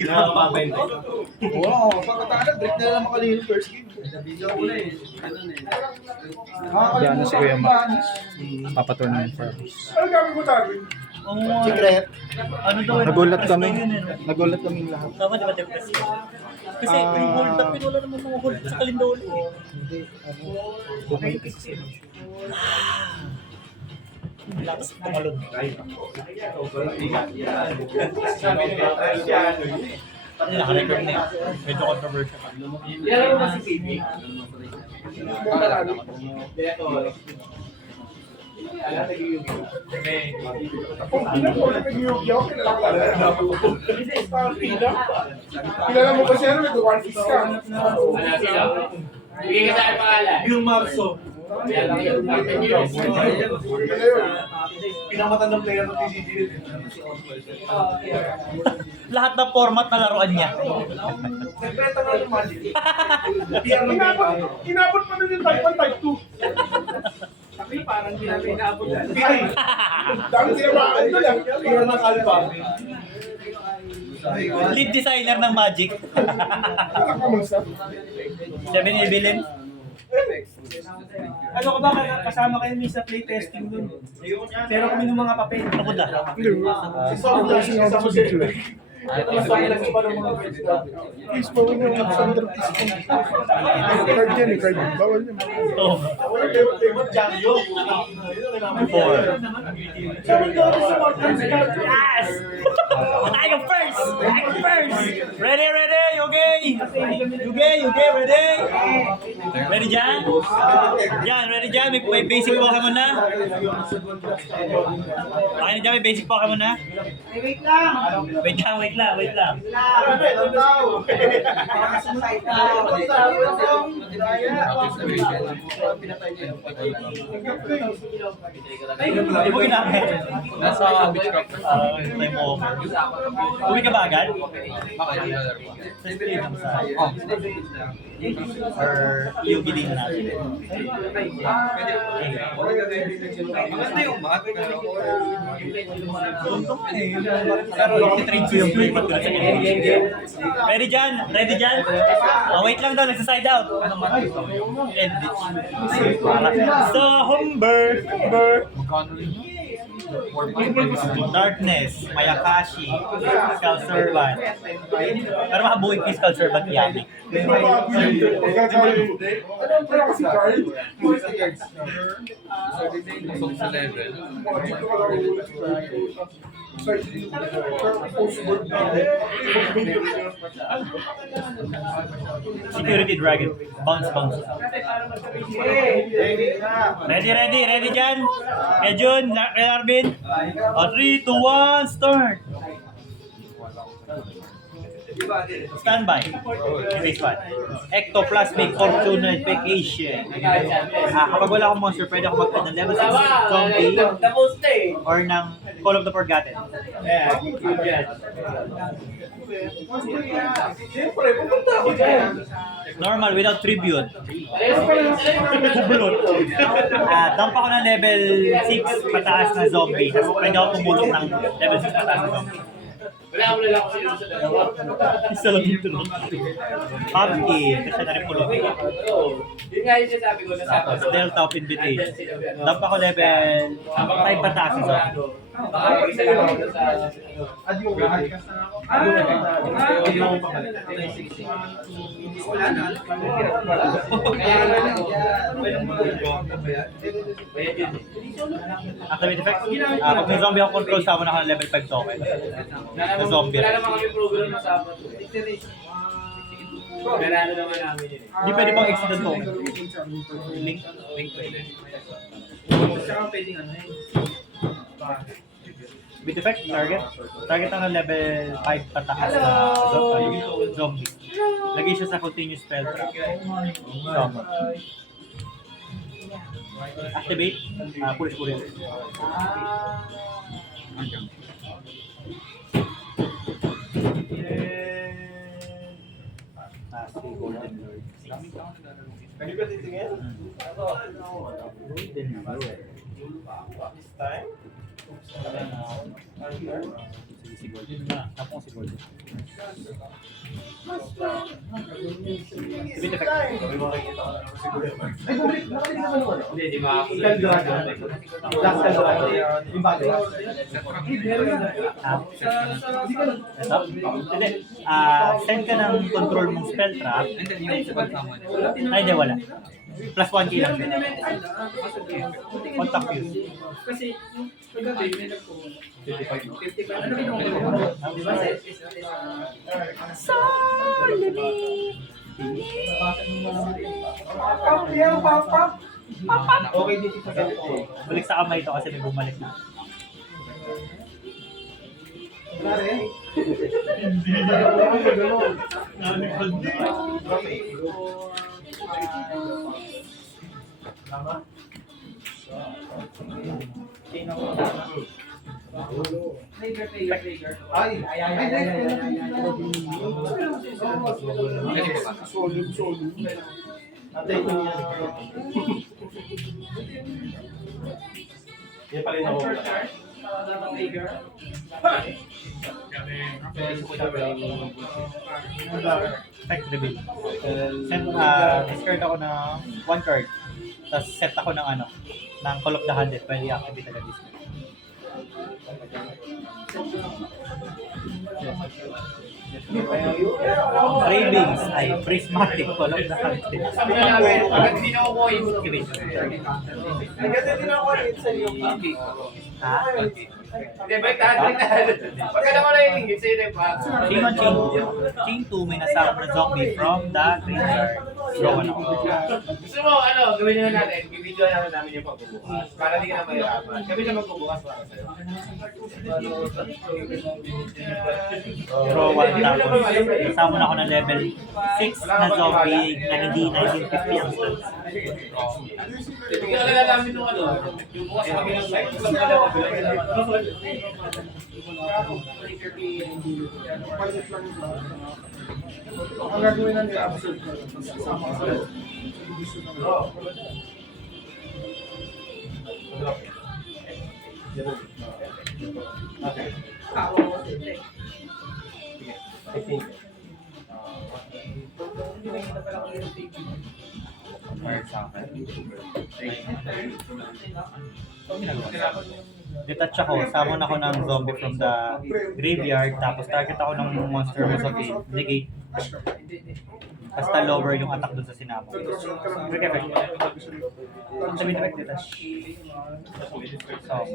Nakapabay. Oo, pagkatala, break na lang makalino first game. Diyan si Kuya Mac. Papa-tournament for us. Secret. Ano daw? Nagulat kami. Nagulat kami lahat. Tama, di ba depress yun? Kasi yung hold up, wala naman mga hold up sa kalindolo. Hindi, bumalik kasi sila. Lakas tumalon. Nakarecord na yun. Medyo controversial. Ilan mo si PB? Kilala mo ba siya? One piece ka. Bigyan ka sa aking pangalan. Yung Marso. Pinamatandang player ng TCG. Lahat ng format na laruan niya. Nagbenta nga ng Magic. Inabot pa nun yung type 1, type 2. Sabi parang ginabot yan. Dami tinamaan doon lang. Pira ng kalpa. Lead designer ng Magic. Nakakamusta. 7-Evelyn. Ano ko ba, kasama kayo may sa playtesting dun. Pero kami ng mga papel. Ako da. Sa museo. Mas lang iba ng mga pwede natin. Please, bawal yung Alexander Pisco. Card yan eh, card. Bawal yan. Oh. Wala kayo Janjo. 4. Yes! I go first! I go first! Ready, ready! Okay! Okay, ready? Ready dyan? Yan, ready dyan? May basic Pokemon na? Okay na dyan, may basic Pokemon na? Wait lang! Wait lang. Hindi mo ginamit. Nasa beach crop. Time over. Uwi ka ba agad? Sa stadium sa... Or UB din natin. Pero iti-train ko yung play pagkulat sa kanya. Ready dyan? Oh, wait lang daw, nagsa-side out. So, Humber. Darkness, Mayakashi, Fiscal Servant. Pero makabuhay Fiscal Servant yan. Security Dragon. Bounce. Ready dyan? Kaya Jun, kay Arvin. 3, 2, 1, start! Standby. Phase 1. Ectoplasmic Fortunification. Kapag wala akong monster, pwede ako mag-add ng level 6 zombie or ng Call of the Forgotten. Normal, without tribute. Dump ako ng level 6 pataas na zombie. Tapos pwede ako tumulong ng level 6 pataas na zombie. Wala lang ako sila sa dalawa. Isa lang yung tulog. Pumpkin, kasi na rin pulot. Yun nga yung sinasabi ko. Tapos Delta of Invitation. Dump ako level 5 pataas na zombie. Baka isa lang ako sa... Activate effect. Pag may zombie ako control, sama na ako ng level 5 token. Na zombie. Wala naman kami program na sa apat. Ganano naman namin yun. Hindi pwede pang exceed ang token. Link pwede. Saka pwedeng ano eh. With effect, target ang level 5 pataas na zombie. Lagay siya sa continuous spell trap. Summon. Activate, push ko rin. Si Golden Lord. Hindi ba titingin? Golden Lord. This time? si Gold. Tapos si Gold. Speed effect. Hindi, di makakulit. Ito? Hindi. Send ka ng control mong spell trap. Ay, hindi, wala. Plus 1 key lang siya. Contact use. Kasi, yung kagabi, may nagpo. 55. Ano okay, dito sa ganito. Balik sa kamay ito kasi may bumalik na. Yan pa rin ako. Effect reveal. Send, discard ako ng 1 card. Tapos set ako ng ano, ng Call of the Hundred. Pwede i-activate agad this. Cravings ay prismatic Call of the Hundred. Sabi na namin, agad hindi na ako Activate. Nagkata din ako rin sa iyo. Ha? Hindi, balik tahan. Pagka naman na yung ingit, sa'yo na yung pa. Chain on chain. Chain 2, may nasama na zombie from the graveyard. Draw one ako. Gusto mo, ano, gawin nyo na natin, bibidyoan namin namin yung pagbubukas. Para di ka na mahirapan. Kami na magbubukas para sa'yo. Draw 1 tapos kasama na ako ng level 6 na zombie na hindi 1950 ang stats. Bibigyan ka na namin yung ano, yung bukas kami ng site. Ang gagawin na nila, absolute. Sasama sa Detach ako, summon ako ng zombie from the graveyard, tapos target ako ng monster mo sa field, negate. Basta lower yung attack dun sa sinamo. Quick effect. Sabihin effect detach. So,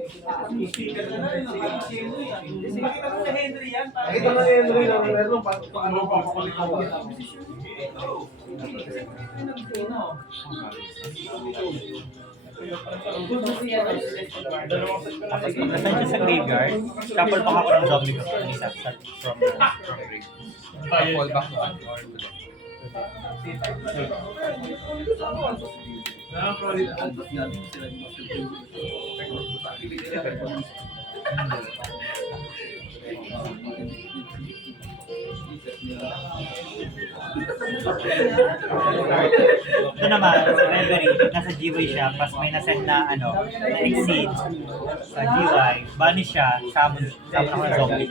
Nakita ko sa Henry yan. Ito na yung Henry na meron pa. Paano pa ako? tapos pag-assign siya sa graveyard, shuffle pa ako ng zombie ko. Isa from grave. Fall back to Ito naman, sa Reverie, nasa GY siya, pas may nasend na ano, na exceed sa GY, banish siya, summon ako ng zombie.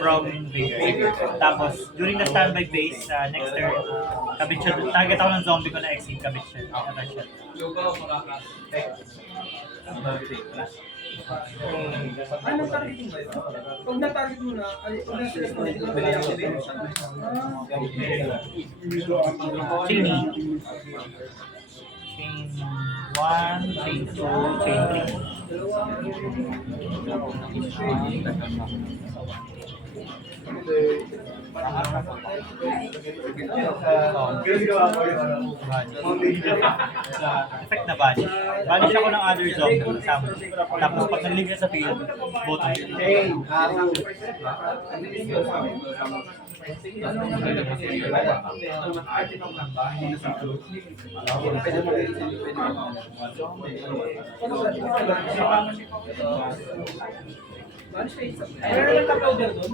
From graveyard. Tapos, during the standby phase, next turn, kabit siya, target ako ng zombie ko na exceed, kabit siya. Attach siya. Ano targeting ba ito? Pag na-target mo na, pag na-select mo na, ito pwede ako din. Chain Chain 1, chain 2, chain 3. Effect na banish. Banish ako ng other zombie. Tapos pag nag-leave siya sa field, both on. Meron lang ka-powder doon?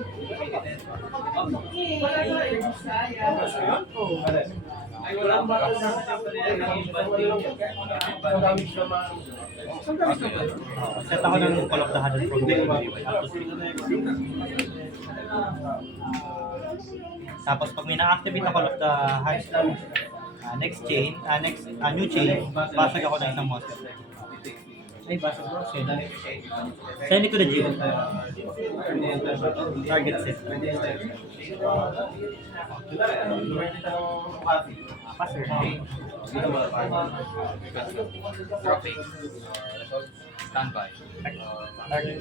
Ay, wala akong batas na Set ako ng Call of the 100 from up to 3. Tapos pag may na-activate na Call of the next new chain, basag ako ng isang monster. Ay, basa bro. Send it to the gym. Target set. Passer. Dropping. Standby. Target.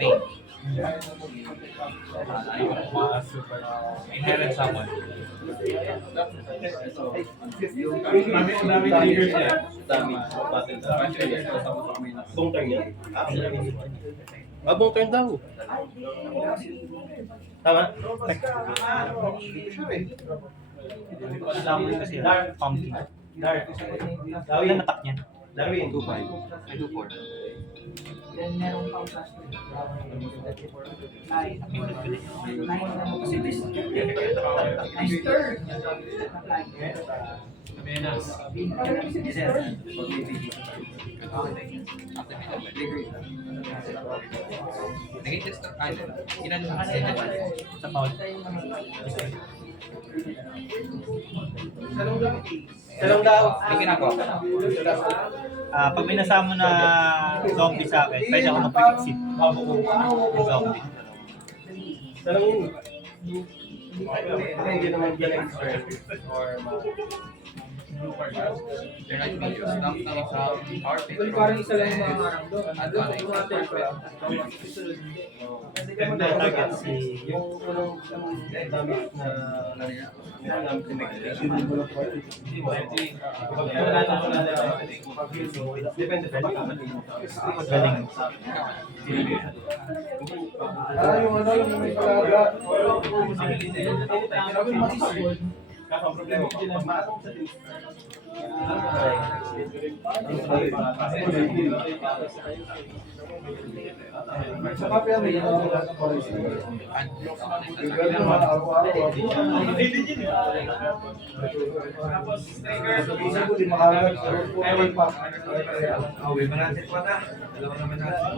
Pain. Inherent someone. Abong turn daw. Tama? Kasi pumpkin. Ilan attack niya? Darwin. 2-5. I do 4. Then meron pang plastic. Napindot ko din. Kasi this turn. Negative stock island. Ilan sa kasi Sa foul. Salong daw. May ginagawa ka. Pag may nasama na zombie sa akin, pwede ako mag-exit. Ng zombie. Salong yun. Hindi naman yan expert. Or They're not videos. Dump ng isang power pit. Doon parang isa lang yung mga harang doon. At ano, Yung mga temper. Target si... yung unang damage na depende sa pagkakamali. Galing. Yung may palaga. Ang problema ko, pag maatong sa team, Sa kapya may wala na policy. Gagawin mo araw-araw. Isa ko di makalag sa open pa. away ba natin pa na? Dalawa naman natin.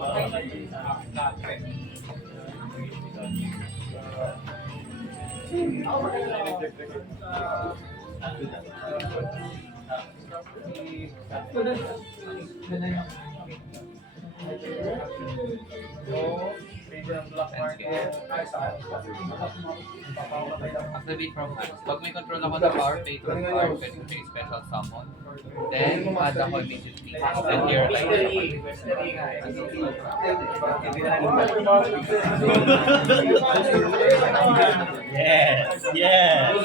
Activate from hands. Pag may control ako ng power pit or power pit, may special summon. Then, add ako immediately. And here, Yes! Yes!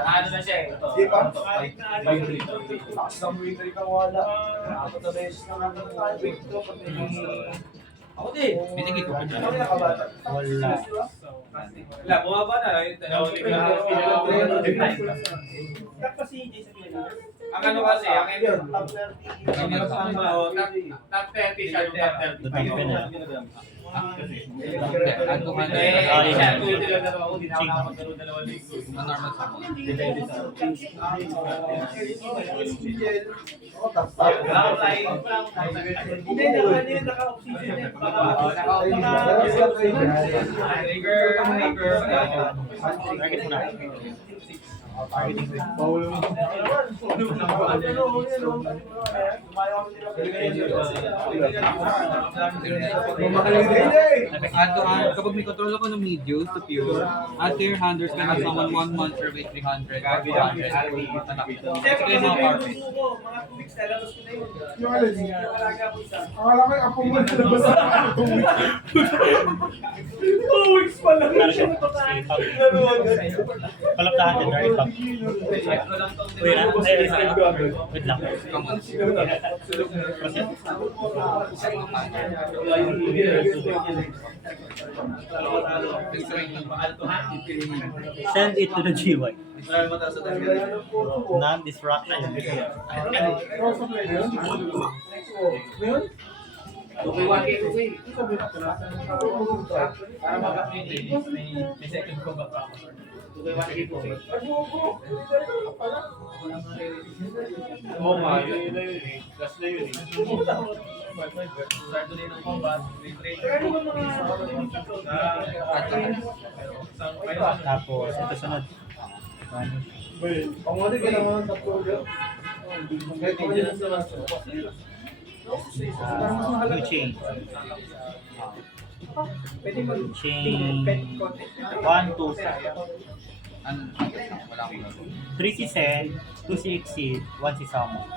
Ano na siya eh? Di ba? Lakas ng winter ka wala. Ako na beses na namin tayo. Ako din. binigay ko. Ano yung nakabata? Wala. Wala, bumaba na. Ang ano kasi, ang top 30 siya yung top 30. Top 10 na. Add ko man Hindi siya, tuloy lang na ako. Hindi na ako nakapagkaroon dalawang linggo. ang normal summon. Depende sa... Oo, tapos. Wala akong flying. Hindi, yun, naka-oxygen eh. Trigger. Target mo na. Bawal mo. Kapag may control ako ng medium to pure, add to your hand or spend on someone 1 monster with 300 or 400. Sige yung mga power pit. Mga 2 weeks na labas ko na yun. Yung allergy. Alaga ko isa. Akala ko yung apo mo nalabas sa ako. 2 weeks pa lang. Target si Pag. Palaptahan din, target Pag. Wait lang. Wait lang. Come on. Proceed. Send it to the GY. Non-distraction. Ngayon? Okay, 1K, 2K. Para may second ko ba pa? 2K, 1K, 2K. Oo nga, yun na yun eh. Last na yun eh. Start ulit ng combat. Tapos, ito sunod. Pangwari ka naman tatlo ulit. New chain. Pwede mag Chain. pet 1, 2, Ano? Wala akong laro. 3 si Sen, 2 si Exceed, 1 si Samo.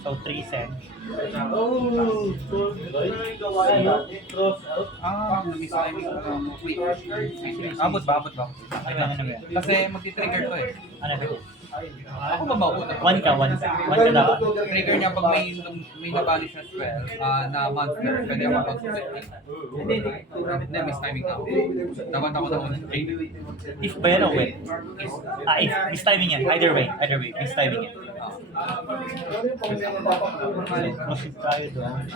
So, 3 Sen. Miss timing. Wait. Abot ba? Ay, ano ba yan? Kasi magti-trigger to eh. Ano ba? Ako ba mauna? 1 ka dapat. Trigger niya pag may nabanish na spell na monster, pwede ako mag-spell. Hindi, miss timing na ako. Dapat ako na unang trade. If ba yan o when? If. Miss timing yan. Either way. Miss timing yan. Proceed tayo doon.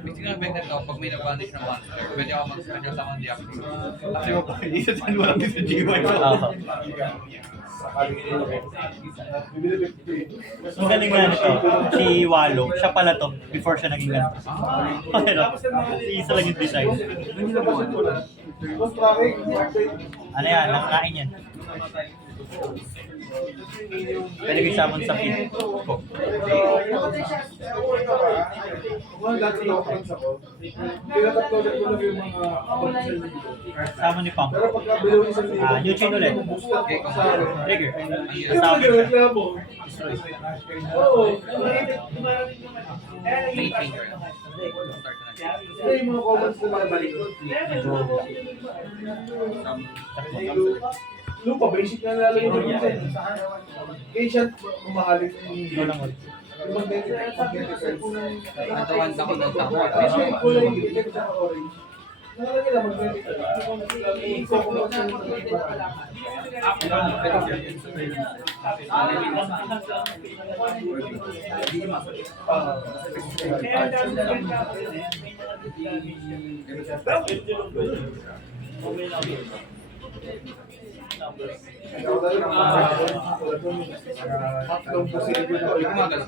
Basically, ang effect nito, pag may nabanish na monster, pwede ako mag-spell sa mga deactivate. Kasi mapapalisan sa walang din sa GY. Ang galing nga nito, si Walo, siya pala to, before siya naging ganito. Pero, isa lang yung design. Ano yan, nakain yan. Pwede ko isamon sa pin ko. Sama ni Pam. New chain ulit. Trigger. Kasama siya. Destroy. May changer. Start na natin. Lupa, basic na lalagay mo dyan. Kaya siya umahalit Ito lang ulit. Natawan ako ng tao. Kasi kulay yung itik sa orange. Nakalagay lang mag-20.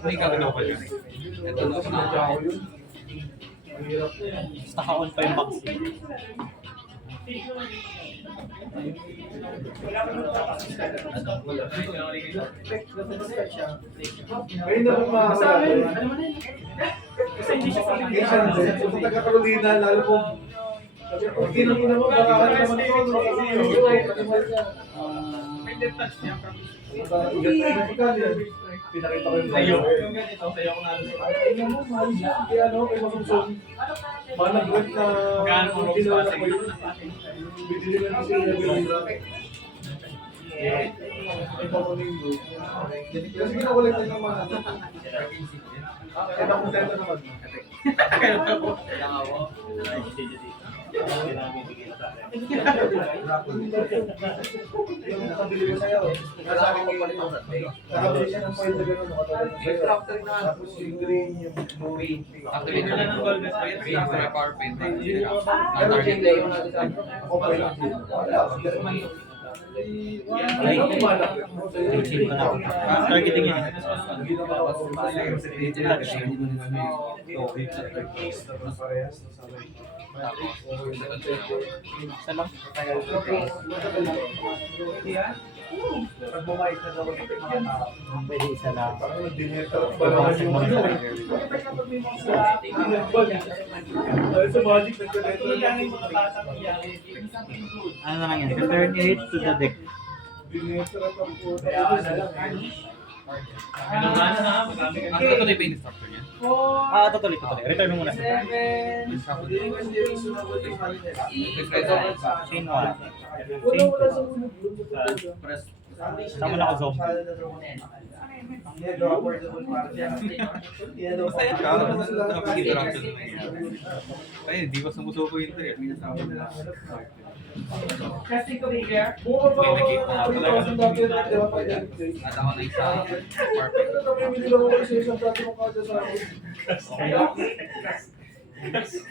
May gagalaw pa yun. Ito na sa Tapos naka-on pa yung box. Ngayon na kung Kasi hindi siya sa Kaya siya nandun. Kung taga-Carolina, lalo po. Pag ginagina mo, baka ka naman ito. Pinakita ko yung Sa'yo. Yung ganito, sa'yo ko nga. Kaya ano, kay Masusong. Managwet na Gaano mo rin ginawa sa ko yun. Bibili lang kasi yung nabili. Kasi ginakulit na naman. Kaya nakuntenta naman. Yung nakabili ko sa'yo, nasabi ko palit ako. Nakabili siya ng foil na gano'n, nakatagal ng sa'yo. Tapos yung green, yung blue. Actually, ito na ng gold best paint. Green for a power paint. Pero yung ako pa yun. Ay, i-chain ko na ako. Targeting yan. Touch. Isa lang. Pag bumait na daw ng mga tao, Pwede isa lang. parang dineta pa naman yung mga sa magic nagka-retro lang yung Ano na lang yan? Return it to the deck. dineta pa po. Ganun nga na, magamit Ano ito na yung instructor niya? Tutuloy. Return mo muna. Chain 1. Chain 2. Sama na ako zombie. Masaya siya. Nakapag-interaction na nangyari. Kaya hindi ko sumusuko yun ito eh. Kasi ko rin kaya. May nag-keep na pala. At ako na isa. Perfect.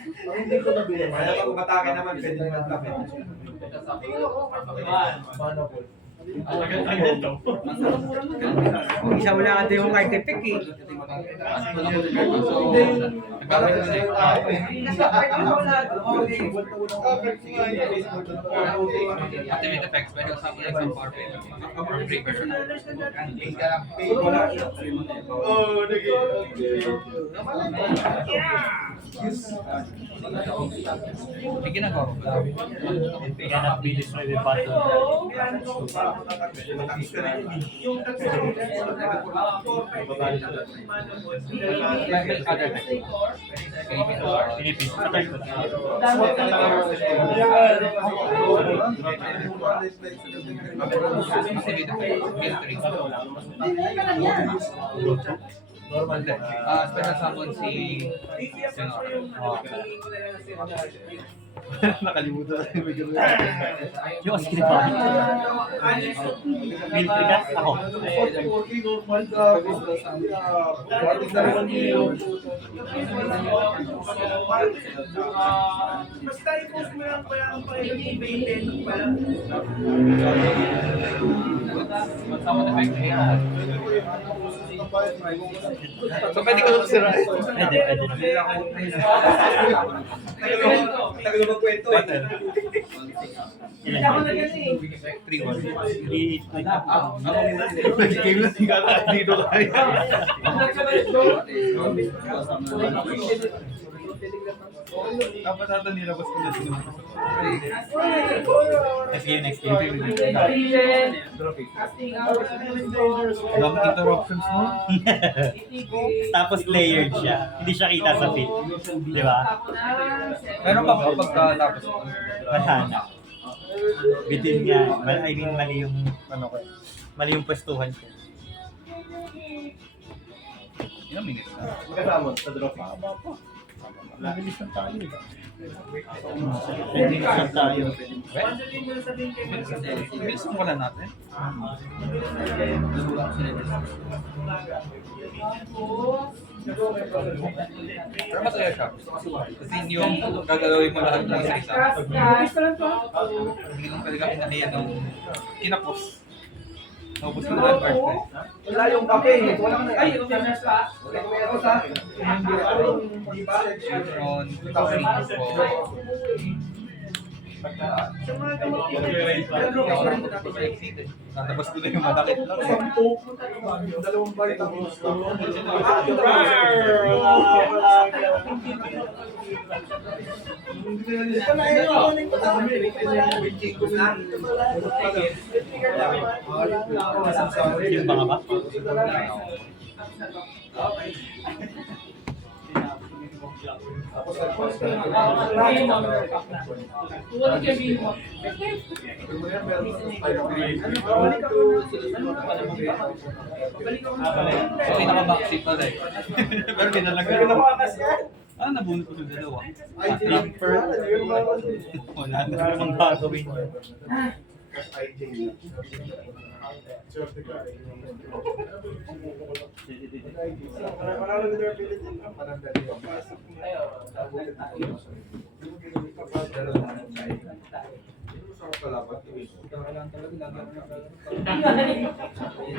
Isa wala ka yung artifact eh. So, nagkakaroon na ultimate effects, pwede usapin lang sa power play. Or break version. May ginagawa ko ba? Yan ang bilis mo yung button. May other effects. Pinipis. Patay ko na. Activate effect. Skill 3. Normal din. Special summon si Senor. Nakalimutan na yung video. Yung skill pa. Military gas? Ako. Basta i-post mo lang kaya ang pag-ibig pala. Summon effect. So pwede ko ito sirain. Pwede na. Battle. Hindi ako na ganun eh. 3-1. Game na si Kata dito kaya. Dapat natin nilabas ko na sila. Next game. Long interruptions mo. Tapos layered siya. Hindi siya kita sa feed. Di ba? Meron pa pagkatapos mo. Wala na. Bitin nga. I mean, mali yung pwestuhan ko. Ilang minutes na? Nabilis lang tayo. Ready na tayo. Bilis mo wala natin. Pero masaya siya. Kasi yung gagalawin mo lahat ng isa-isa. Hindi mo talaga kinahaya ng kinapos. Naubos mo lahat first time. Wala yung kape. Ay, yung fairness pa. Meron sa. Ron, Rico. Natapos ko na yung malakit lang. Dalawang balik ako. Yung mga ba? So, pinaka-backseat na rin. Pero pinalaga. Nabunod ko ng dalawa. Tripper. Wala na namang gagawin.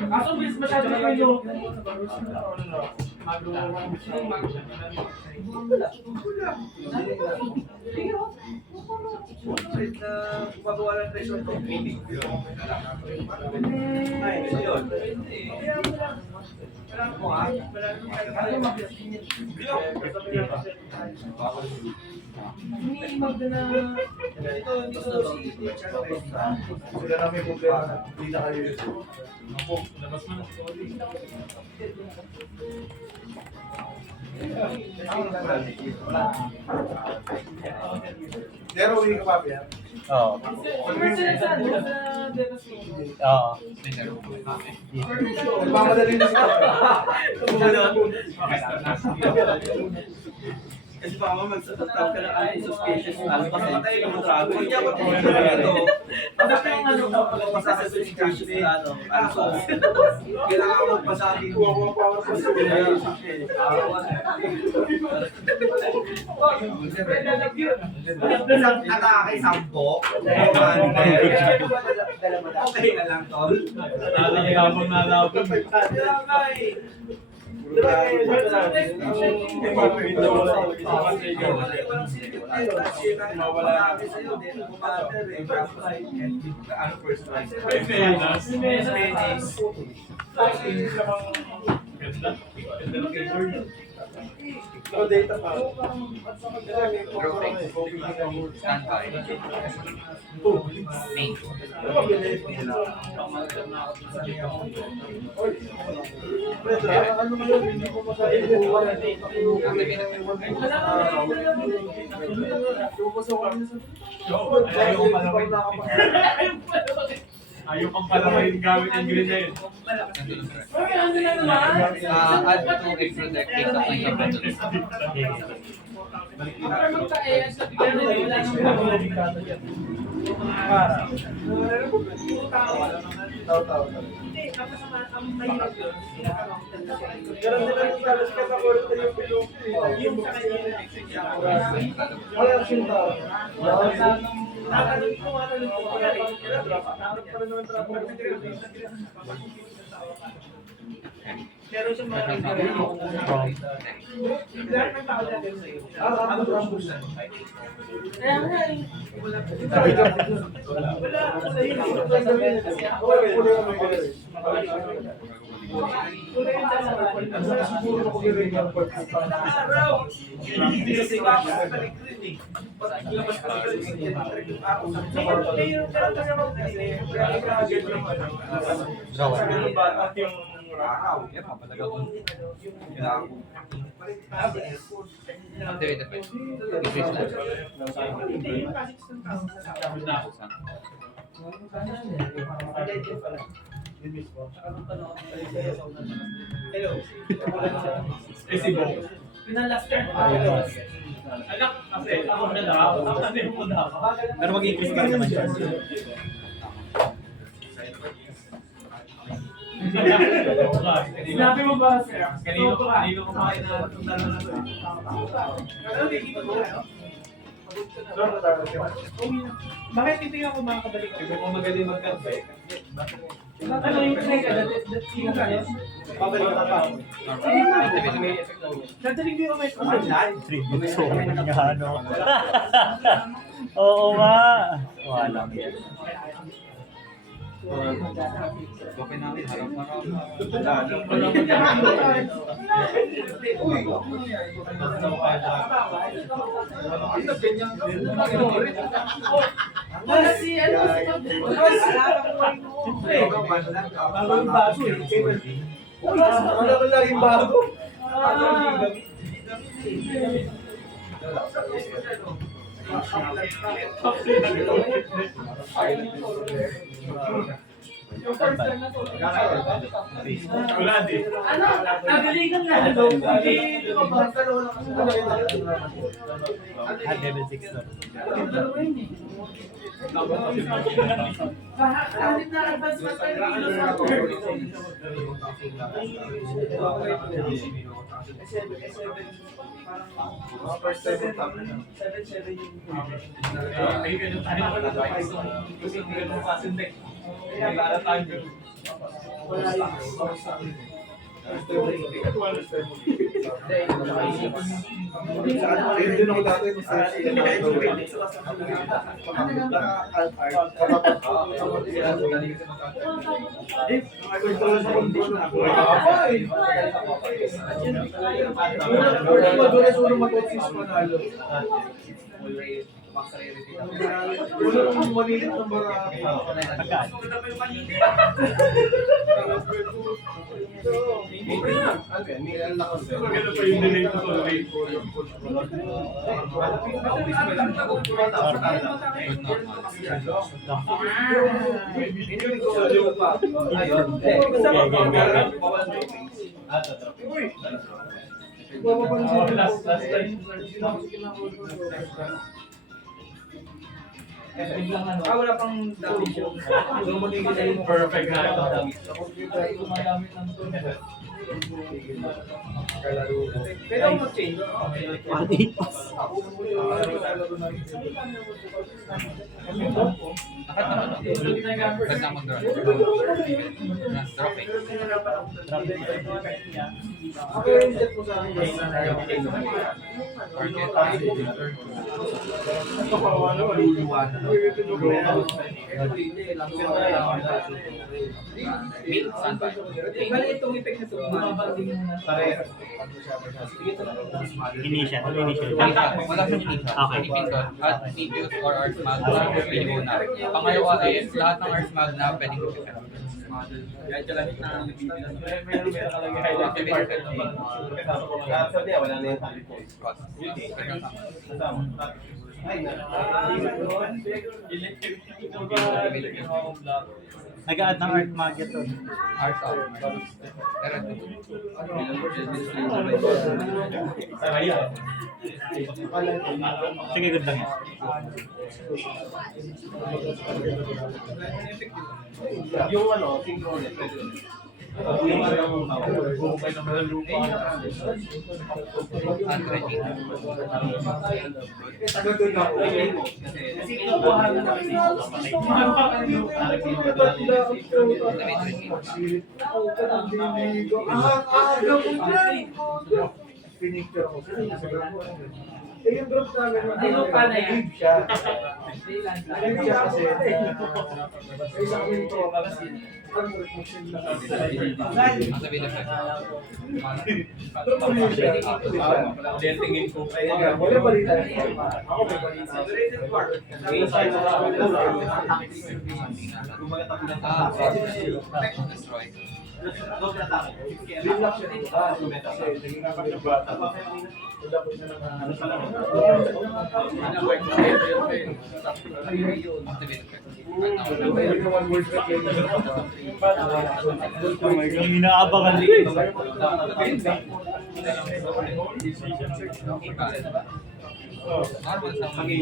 Kaso bilis masyado yung Ayun. Umiimag na dito si Sila na may problema. Hindi na kayo yun. Pero uwi ka pa, Pia? Oo. Oo. Nagmamadali na sila. Kasi baka magsasatap ka na suspicious na kasi yung trago. Hindi ako basta yung suspicious na kailangan mo pasabi mo. Atake, sampo. Okay na lang, tol. Data pa. Standby. Main. Ano mo yun? Hindi ko masasabi. Ayaw pang pala yung gamit ng green na yun. Add to extra deck case of Para magka-ayan sa bigyan na wala Tao-tao. Ganun din ang talas ka sa kurot na yung pilong. yung sa kanya na execute. Wala siyang tao. Pero sa mga kaya nga eh. Activate effect. Increase Eh, si Bo. Pinalas turn. Anak, kasi ako na daw. Ako na mo daw. Pero mag-increase ka rin naman siya. Sinabi mo ba, sir? Kanino kumain na itong dalawa na ito? Bakit titignan ko makakabalik? Ikaw mo magaling magkape. Ano yung play ka? Pabalik ka pa. Nadaling ko yung may kumain. Tribute song nga, ano. Oo nga. Wala mo yan. Okay na, harap-harap. Wala si ano Bagong bago eh. Wala ko laging bago. Wala din. Ano? Nagalingan na. Hindi lumabas. Level 6 na. Kahit na advance pa tayo First time mo tama. Ay, ganun tayo. Gusto ko ganun kasindek. Para tayo. Ayun din ako dati. Pagkaan. Wala pang damage yung Perfect na ito. Kailan mo change? Dapat naman. Pwede na mag-draw. Drop it. Ako yung set mo sa akin. Bali itong effect na ito. Initial. Wala siyang initial. Okay. Ipindot. At medium or Ars Magna, pili mo na. Pangalawa ay lahat ng Ars Magna pwedeng i-effect. Nag-add ng Art Magia to. Ars out. Pero Sige, good lang yan. Yung ano, synchronous. Kasi kinukuha na namin. Pinicture ako. Eh, yung group namin, Ano pa na yan? nag-give siya. Nag-give siya kasi, isang minto, kasi, 100% lang. ang sabi na siya. Doon mo yun siya. Tingin ko. Wala balita. Ako may balita. Destroy. Relax siya dito. Kasi, naging apat na bata. Dapat na naman. Ang sabi na siya. Yung one word na kayo. Oh my God, inaabangan din. Normal sa mga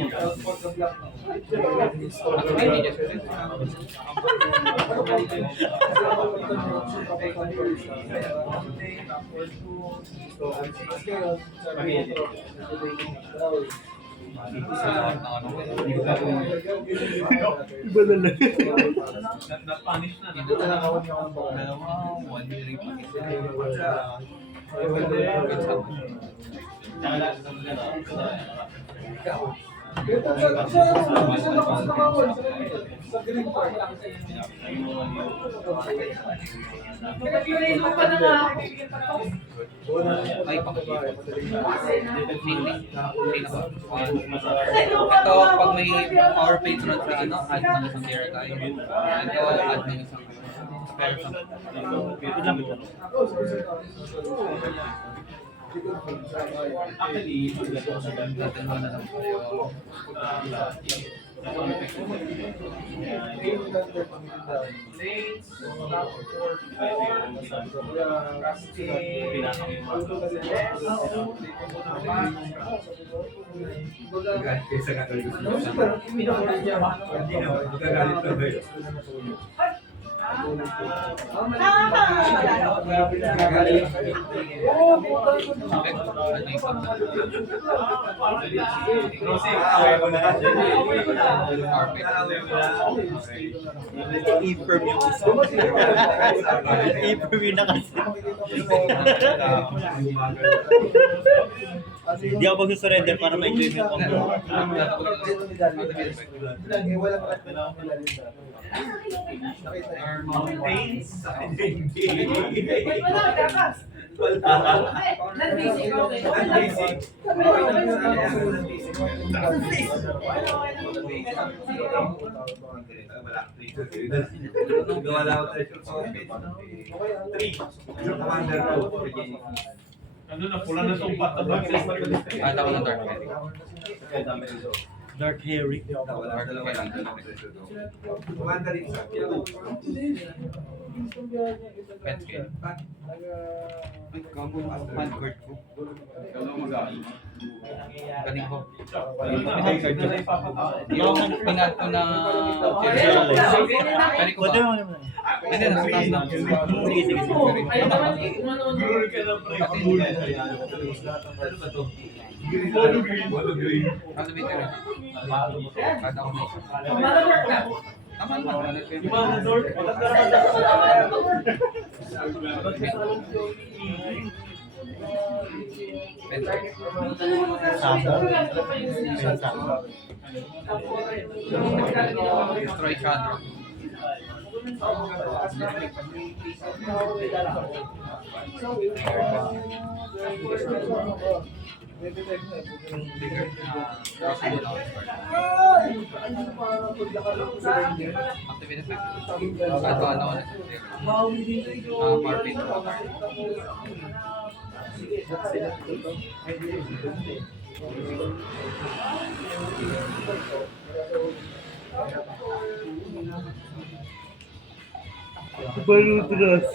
Iba na lang. Na-punish na. dalawang 1 year Sa green part. ay pakikita. Ito, pag may power patron sa ano, add ng isang hero tayo. Ito, add ng isang pero Good lang, good lang. Actually, natin mo na lang tayo. I-firm yung isa. I-firm yun na kasi. Hindi ako magsusurrender para ma-enjoy mo yung combo. Ano na, pula na itong pato. At ako ng Dark Fairy. Dark Harry. Pet scale. Ay, combo na fan card ko. Galing ko. Yung pinat ko na galing ko Pwede ba? mo naman. Hindi, nasa taas na. Sige, sige, sige. Ano ba ito? At ako na isa. Tama na. Destroy Shadow. Activate effect. Ito ano ako Marvin. Baludras.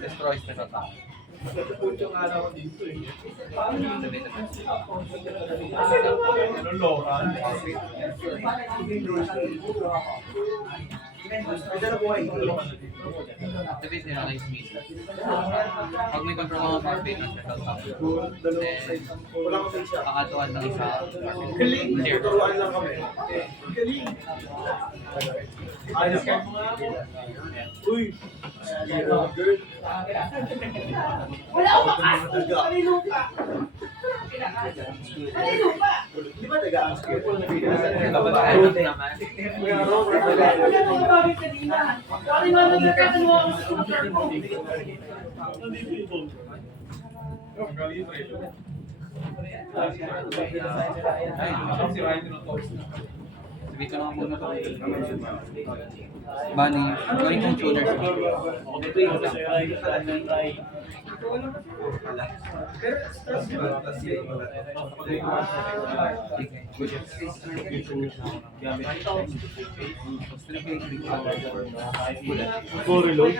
Destroy special attack. Activate analyze me. Pag may control mga Marvin ng special attack. Then, pakatuan ng isa. Clear. Wala akong makas! Kanino pa? Kanino pa? Di ba tagaan skill? Wala akong bagay kanina. Bakit nga nagkakatan mo ako sa scooter ko? Sabi ko naman muna ito. Bani, gawin kong tuner. Go-reload.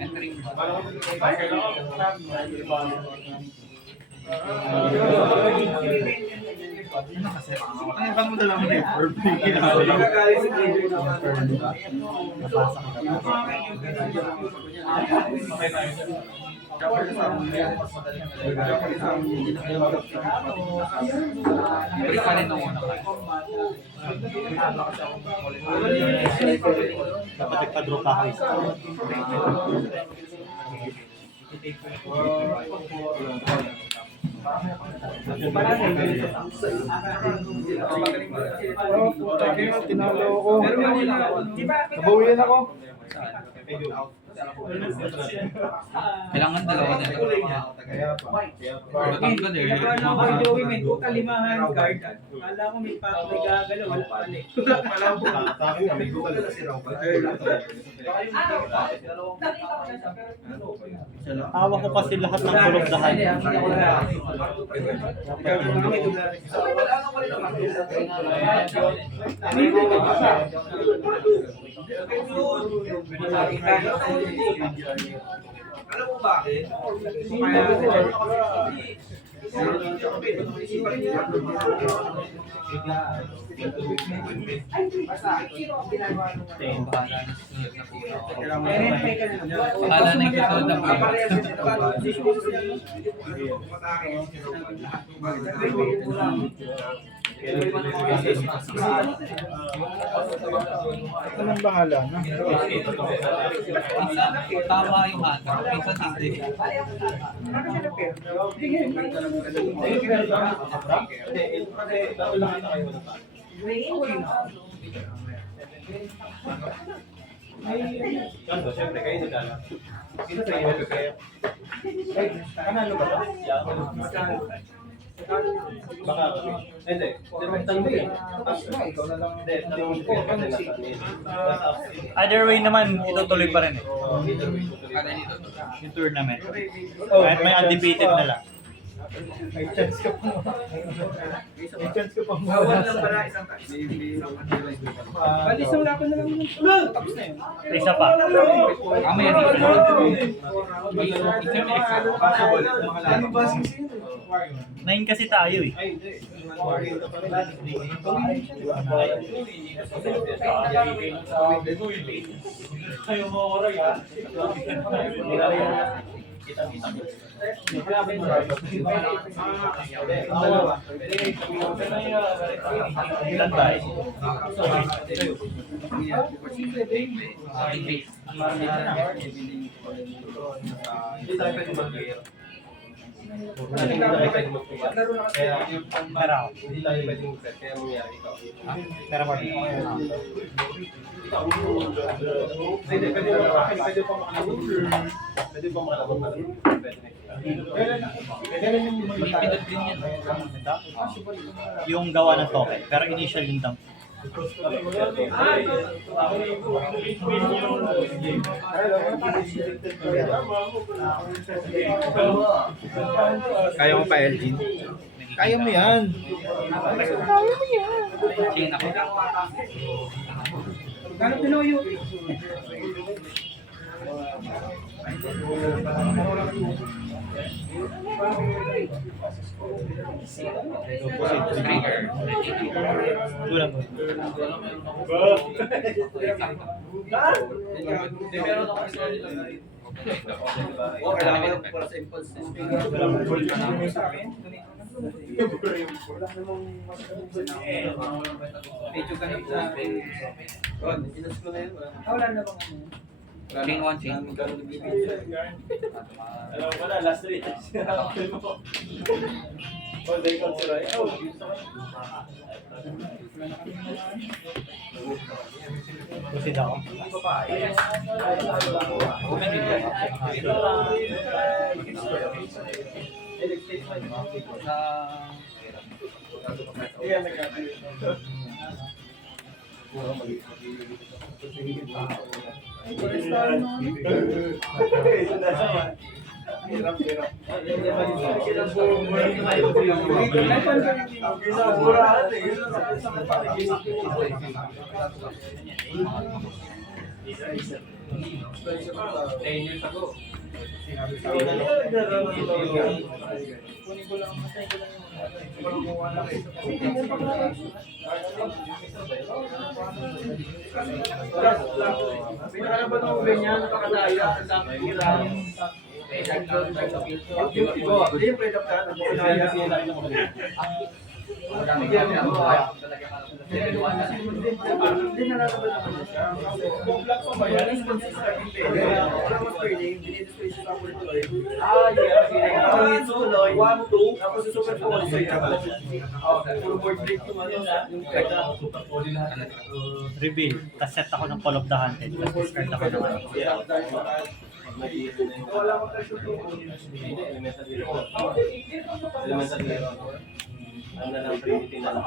Entering. Ay, bang mo dala mo na yung perfect. Balik pa rin nung una. Dapat nagpa-draw pa ako isa. Oh, puta kayo, tinalo ako. Nabawian ako. Kailangan dalawa na ito. Matanggal eh. Nagkala ko yung Joey may total limahan card. Kala ko may gagalaw, wala pala eh. Sa akin nga, may Google na si Raw. Tawa ko kasi lahat ng kulubdahan. Alam mo bakit? Akala na yung susunod na play. Ito nang bahala na. Minsan, tama yung hata. Minsan hindi. Siyempre, kayo nagala. Sino sa inyo kayo? Kanalo ba? Baka hindi. Tanong ko ikaw na lang. Hindi, tanong ko kasi nasa. Either way naman, itutuloy pa rin eh. Kada dito. Yung tournament. Kahit may undefeated na lang. May chance ka pa. May chance ka pa. Bawal lang pala isang tayo. Bali, isang laban na lang yun. Tapos na yun. Isa pa. Mamaya dito. Ano ba sisi? 9 kasi tayo eh. Kayo mo oray ha. Ilan ba eh? Hindi tayo pwede mag-clear. Pera ako. Hindi tayo pwede mag-set. Kaya mangyari ito. Pera pa. Hindi, pwede pa makalabot. Pwede pa makalabot. Pipindot din yan. Yung gawa ng token. Pero initial yung dump. Kaya mo pa, Elgin? Kaya mo yan. Chain ako. Gano'n Pinoyo? Tulang mo. Kailangan lang para sa impulse. Medyo ganit sa akin. Inas ko na yun. Wala na bang ano? Chain 1, chain 2. Alam ko na, last 3 times. All day consider. Proceed ako. Pinakalaban mo ganyan, napakadaya, ang dami hirap. Hindi yung play up ka, napakadaya. Hindi nalalaban naman siya. Kung black pa ba yan, is consistent. Wala mas transfer niya, yung dinidisplay sa Super Tuloy. Ang tuloy, 1-2, tapos yung Super Tuloy sa puro board break yung ano, yung kaya. Reveal. Tapos set ako ng Call of the Hunted. Tapos discard ako ng ano. Wala ko kasi Ano na lang, primitive na lang.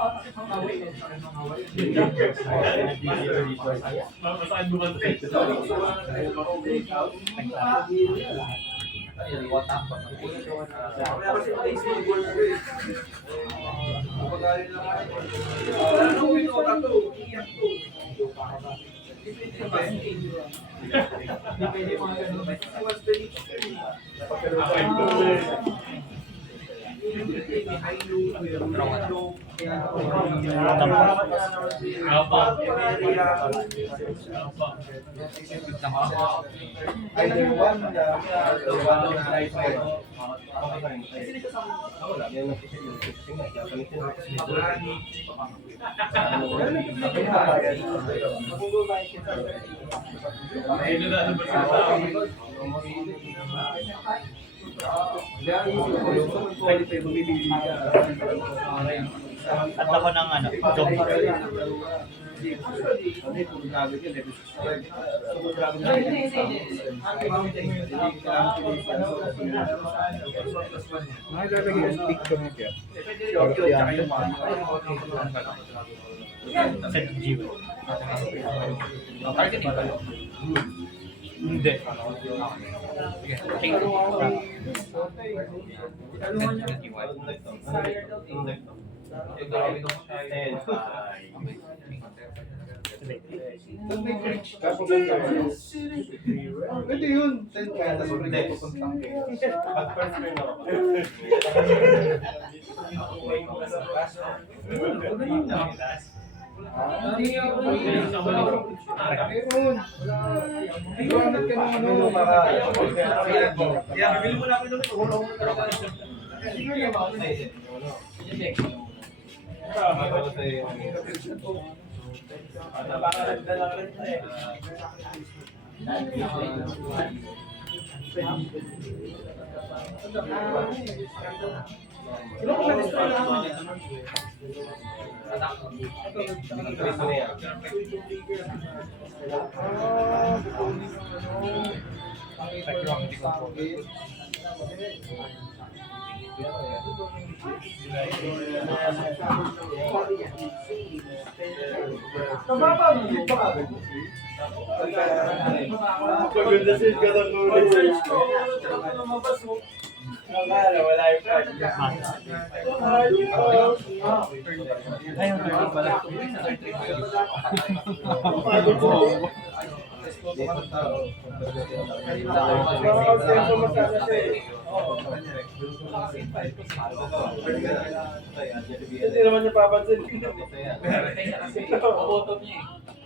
wala kasi place mo yung board break. Ano ito, tato, iyak to. At ako ng ano, zombie. Mga ilalagay yung stick ko mo kaya. Set G. Targeting ba? Hindi. Sige. Change. Pwede yun. 10 kaya, tapos ulit ko pupuntang Meron. Iwanag ka ng ano, para... Kaya bibili mo na ako nung ulo ko talaga. Pag-desisyon ka ng Search ko, talaga lumabas mo. Wala yung Ayun, turtle pala. Hindi naman niya papansin. Boboto niya eh.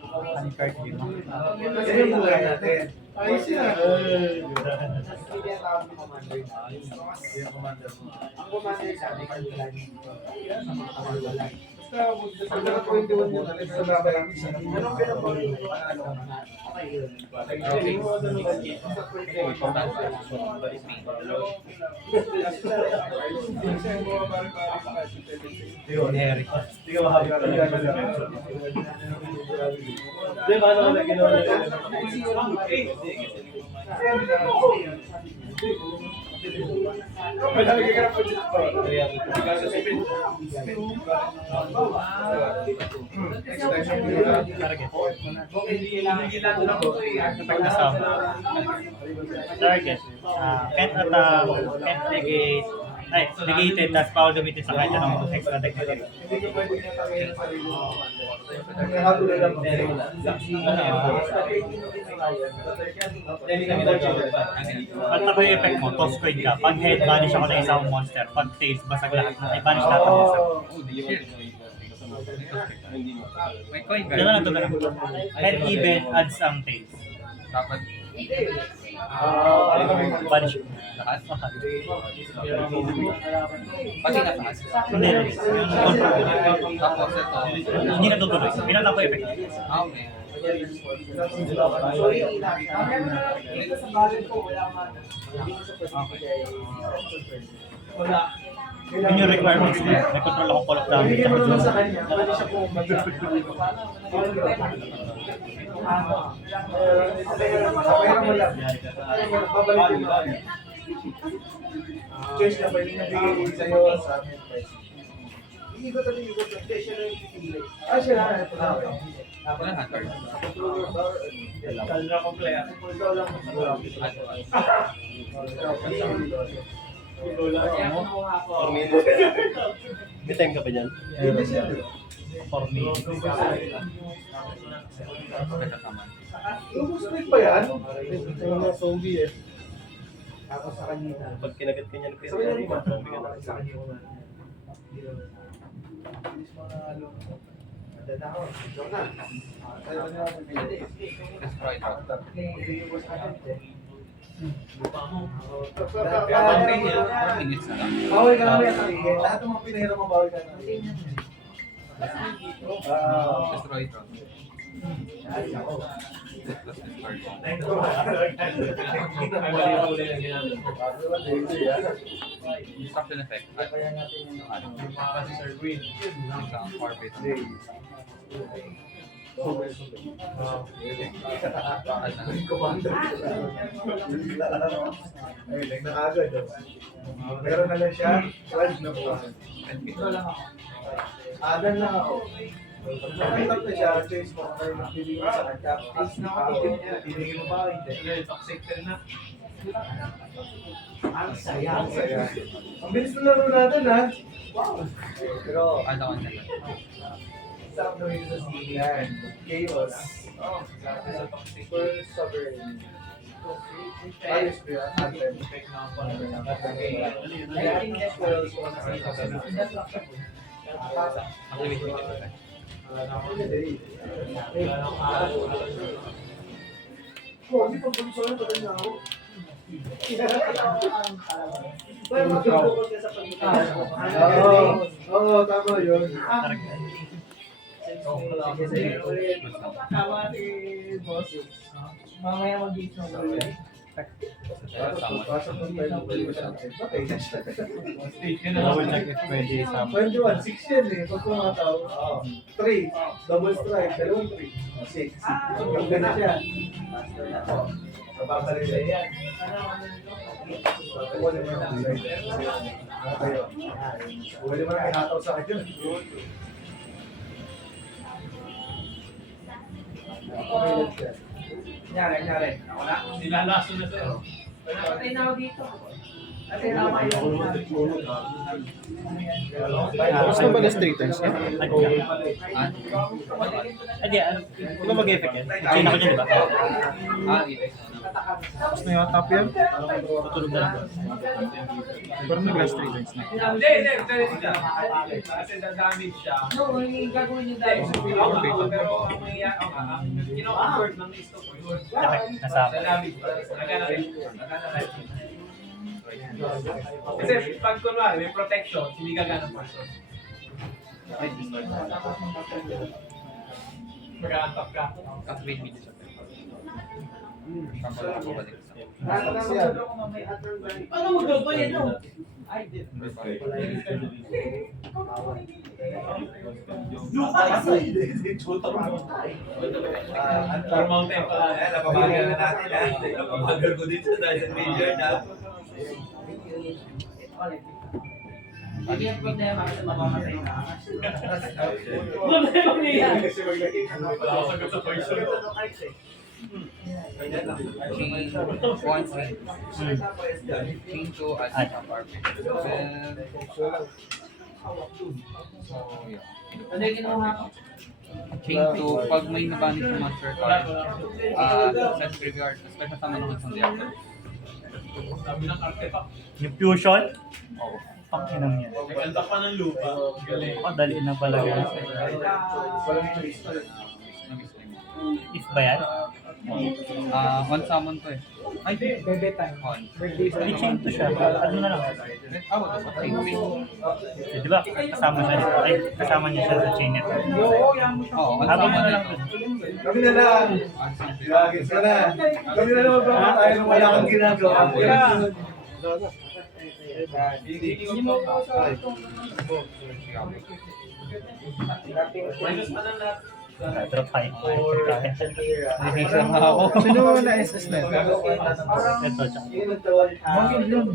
Honey card game. Kasi yung buhay natin. Ayos yan. Pag naka-21 yun, alis sa babay ang isa. Anong Henry. Di ka mahabi ka talaga. Di ba ano na ginawa niya? Malaki ka na po dito pa. Pag nasama. Target. Can't attack, can't negate. Ay, negated, tapos power gamitin sa kahit anong extra deck na rin. At ako yung effect mo, toss coin ka. Pag head, banish ako ng isang monster. Pag tails, basag lahat. Ay, banish lahat ng monster. May coin Yan lang ito na lang. Head even, adds ang tails. Dapat Banish. lahat. Pati na taas. Hindi. Yung control. Tapos ito. Hindi natutuloy. Pinatang ko effect. Okay. Yun yung requirements niya. May control ako call of damage. Tsaka Sa zoom. kanya, pwede siya pumunta. Papayaran mo lang. Babalik mo. Choice na pwede niya bigay sa'yo sa amin. Iikot at iikot. Siya na yung pipili. Siya na. Ito na. Ilan hand card? Kala ko player. Ikaw lang. May time ka pa dyan? Hindi siya. For me. Special summon. Ubus na pa yan? Ito mga zombie eh. Tapos sa kanina. Pag kinagat ka niya, Sabi niya rin, sabi ka na. sa kanya una. Destroy drop. 4 minutes na lang. Bawal ka naman yan. Lahat ng mga pinahirap mo, bawal ka naman. Destroy drop. Plus destroy drop. Destruction effect. At isang orbit. Ay, nagkakagad. Meron na lang siya, 12 na po. Adan lang ako. Pag nakitap na siya, choice mo kung ano pili mo sa kanya. Pinigil mo ba? Hindi. Toxic na. Ang saya. Ang saya. Ang bilis na laro natin, ha? Wow. Pero, Ano ka na? sarap na rin sa siyan. Chaos. Oh, super sovereign. Ayos ko yun. Anthem. Activate mo dito. Oh, hindi pa pag-usawa na pag ako. Oo, tama yun. Tama si boss. Mamaya mag-gate ng Summon. Pasok ng tayo ng pag-usawa. Okay, next. Double check if pwede sa 21, 6 yan eh. Pag pumataw, 3. Double strike, dalawang 3. 6. Ang ganda siya. Napapalala yan. Wala mo yung strike. Ano kayo? Wala mo yung hataw sa akin. Nyari. Ako na. Nilalaso na sa'yo. Patay na ako dito. Kasi naman yung Gusto ba na straight times niya? Hindi, di ba mag-effect yan? Chain ako dyan, di ba? Effect. Gusto na yung top yan? Tutulog na lang. Parang nag-last straight times na. Hindi. Kasi damage siya. No, yung gagawin niyo dahil pero ang mangyayari, kino-convert ng is to point. Effect, nasa Sa damage, nagana rin. Kasi pag kunwari, may protection, hindi gagana ng person. Mag-aantap ka. Activate me dito. Shuffle ako balik sa. Ano mag-double yan, no? Lupa kasi. Mountain pala. Napabagal na natin ha. Napabagal ko dito dahil sa major na. Hindi ang problema kasi mamamatay na. Kasi maglagay ka na. Wala ako sagot sa person. Chain 1 chain 2 at isang orbit. So, yeah. Ano yung ginawa ko? Chain 2, pag may nabanish yung monster card, set graveyard, special summon ng isang deck. Sabi ng artifact. Yung fusion? Oo. Pakinang yan. Nagkanta pa ng lupa. Galing. Dali na pala guys. Walang choice. If ba yan? On summon to eh. Ay, Bebe time. on. I-chain to siya. Ano na lang. Wala sa trade phase. Eh, di ba kasama siya, ay, kasama niya siya sa chain nito. Oo, on Habang mo summon na lang ito. dun. Kami na lang. On summon. Lagi ka na. Kami na naman ba tayo nung wala kang ginagawa. Minus pa na lahat. Drop high. May isa na ako. Sino na SS na? Ito, tsaka. Bawal yun.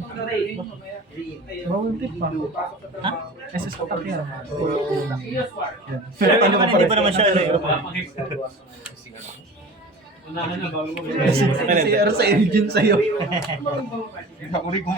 Bawal din pa. SS attack yan. Pero ano, hindi pa naman siya ano. Unahan na bago mo. CR sa engine sa'yo. Ako rin kung